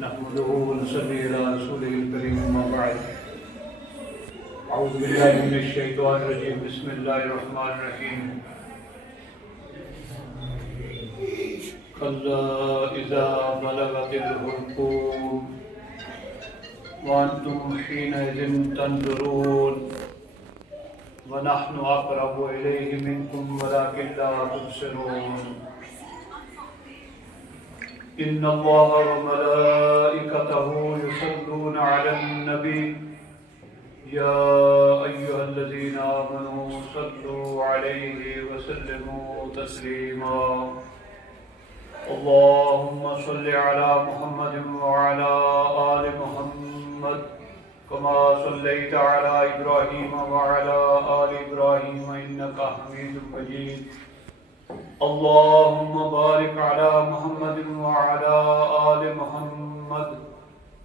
نحمده ونصلي على رسوله الكريم أما بعد أعوذ بالله من الشيطان الرجيم بسم الله الرحمن الرحيم كلا إذا بلغت الحلقوم وأنتم حينئذ تنظرون ونحن أقرب إليه منكم ولكن لا تبصرون إن الله وملائكته يصلون على النبي يا أيها الذين آمنوا صلوا عليه وسلموا تسليما اللهم صل على محمد وعلى آل محمد كما صليت على إبراهيم وعلى آل إبراهيم إنك حميد مجيد اللهم بارك على محمد وعلى آل محمد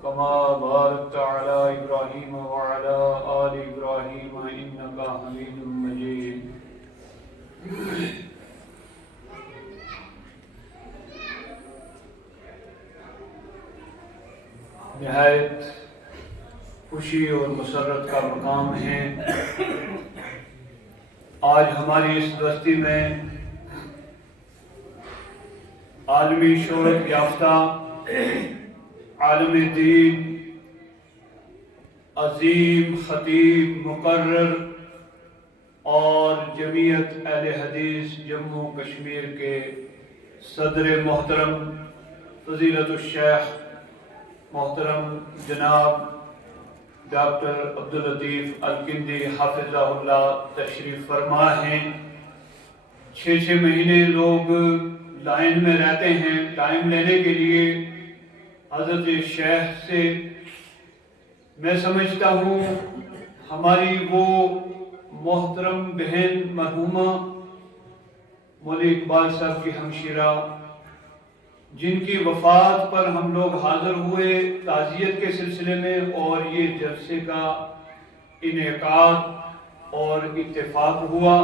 كما باركت على إبراهيم وعلى آل إبراهيم إنك حميد مجيد نہایت خوشی اور مسرت کا مقام ہے آج ہماری اس بستی میں عالمی شہرت یافتہ عالم دین عظیم خطیب مقرر اور جمعیت اہل حدیث جموں کشمیر کے صدر محترم فضیلت الشیخ محترم جناب ڈاکٹر عبداللطیف الکندی حافظہ اللہ تشریف فرما ہیں 6 مہینے لوگ لائن میں رہتے ہیں ٹائم لینے کے لیے حضرت شیخ سے میں سمجھتا ہوں ہماری وہ محترم بہن مرحومہ مولوی اقبال صاحب کی ہمشیرہ جن کی وفات پر ہم لوگ حاضر ہوئے تعزیت کے سلسلے میں اور یہ جلسے کا انعقاد اور اتفاق ہوا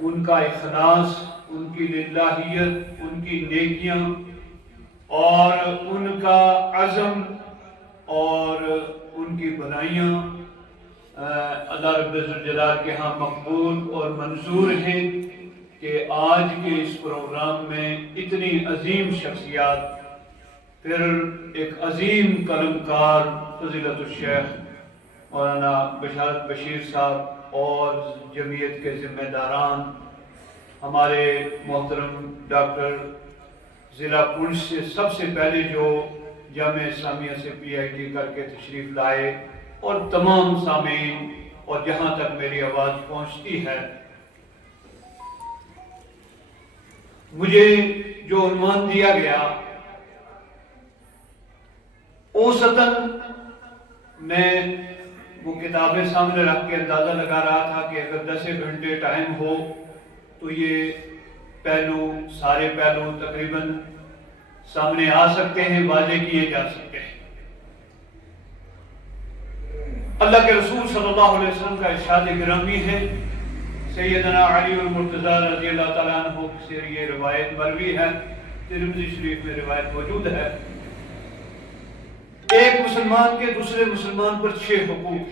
ان کا اخلاص ان کی للہیت ان کی نیکیاں اور ان کا عزم اور ان کی بھلائیاں اللہ رب الجلال کے ہاں مقبول اور منظور ہیں کہ آج کے اس پروگرام میں اتنی عظیم شخصیات پھر ایک عظیم قلمکار فضیلت الشیخ مولانا بشارت بشیر صاحب اور جمعیت کے ذمہ داران ہمارے محترم ڈاکٹر ضلع پونچھ سے سب سے پہلے جو جامعہ اسلامیہ سے PhD کر کے تشریف لائے اور تمام سامعین اور جہاں تک میری آواز پہنچتی ہے مجھے جو عنوان دیا گیا اوسطاً میں وہ کتابیں سامنے رکھ کے اندازہ لگا رہا تھا کہ اگر 10 گھنٹے ٹائم ہو تو یہ پہلو سارے پہلو تقریباً سامنے آ سکتے ہیں واضح کیے جا سکتے ہیں اللہ کے رسول صلی اللہ علیہ وسلم کا ارشاد گرامی ہے سیدنا علی المرتضی رضی اللہ تعالیٰ عنہ سے یہ روایت مروی ہے ترمذی شریف میں روایت موجود ہے ایک مسلمان کے دوسرے مسلمان پر 6 حقوق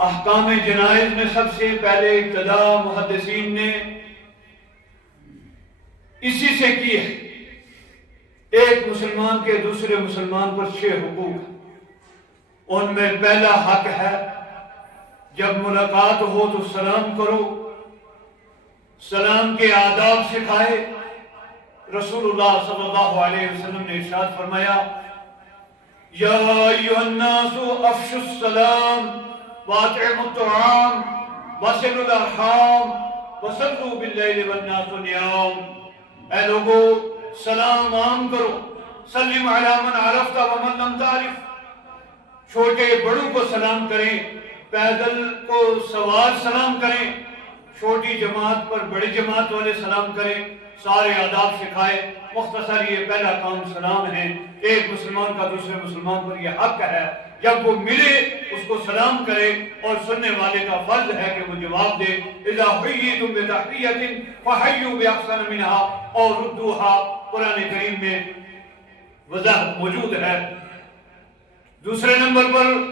احکام جنائز میں سب سے پہلے ابتدا محدثین نے اسی سے کی ہے ایک مسلمان کے دوسرے مسلمان پر 6 حقوق ان میں پہلا حق ہے جب ملاقات ہو تو سلام کرو سلام کے آداب سکھائے رسول اللہ صلی اللہ علیہ وسلم نے ارشاد فرمایا یا ایھا الناس افشوا السلام واطعموا الطعام وصلوا الارحام وصلوا باللیل والناس نیام اے لوگو سلام عام کرو سلم علی من عرفت ومن لم تعرف چھوٹے بڑوں کو سلام کریں پیدل کو سوار سلام کریں چھوٹی جماعت پر بڑی جماعت والے سلام کریں سارے آداب سکھائے مختصر یہ پہلا کام سلام ہے ایک مسلمان کا دوسرے مسلمان پر یہ حق ہے جب وہ ملے اس کو سلام کرے اور سننے والے کا فرض ہے کہ وہ جواب دے اذا حییتم بتحیۃ فحیوا باحسن منها اور ردوها قرآن کریم میں وضاحت موجود ہے۔ دوسرے نمبر پر